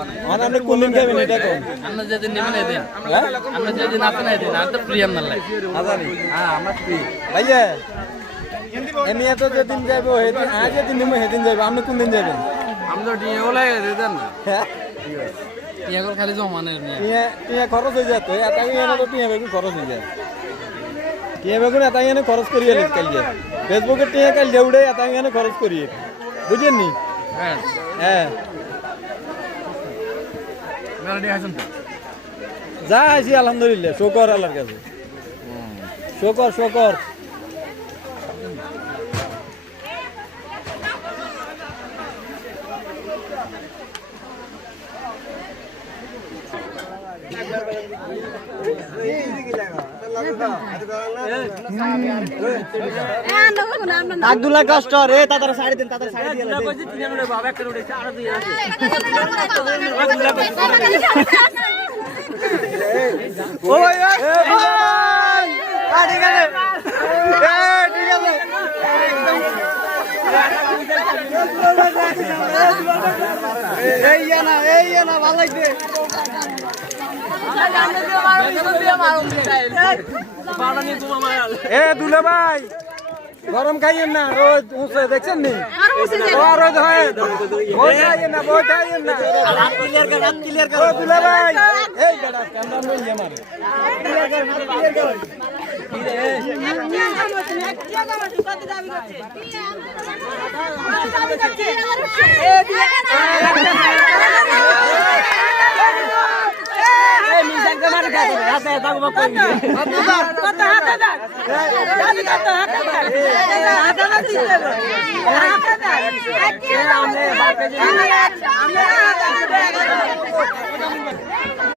আপনি কোন দিন খাবেন এটা কোন? আমরা যেদিন নেবেন এদিন, আমরা যেদিন আসেন এদিন, আর তো ফ্রি আপনার লাই। হ্যাঁ আমরা ফ্রি ভাইয়া। এমনি এত যেদিন যাইবো সেদিন আজ যেদিন নেবো সেদিন যাইবো। আপনি কোন দিন যাবেন? আমরা টিয়া বলে দেন না, টিয়া করে খালি জমানের নিয়ে টিয়া খরচ হয়ে যায় তো এটাই এনে তো টিয়া বেগুন খরচ হয়ে যায়। টিয়া বেগুন এটাই এনে খরচ করিয়ে কালকে ফেসবুকে টিয়া কাল যে উঠে এটাই এনে খরচ করিয়ে বুঝেন নি? হ্যাঁ হ্যাঁ মেলাডি আছেন তো যা আছি আলহামদুলিল্লাহ, শুকর আল্লাহর কাছে, শুকর শুকর। আব্দুল্লাহ কষ্ট রে তাদের সাইড দেন, তাদের সাইড দিয়ে ও ভাই ঠিক আছে ঠিক আছে এই না ভালো লাগছে। এ দুলে ভাই গরম খাইয়েন না, রোদ উঠছে দেখছেন নি? রোদ হয় বই খাইয়েন না, বই খাইয়েন না। ও দুলে ভাই এই বেটা ক্যামেরা লইয়ে মারে আমরা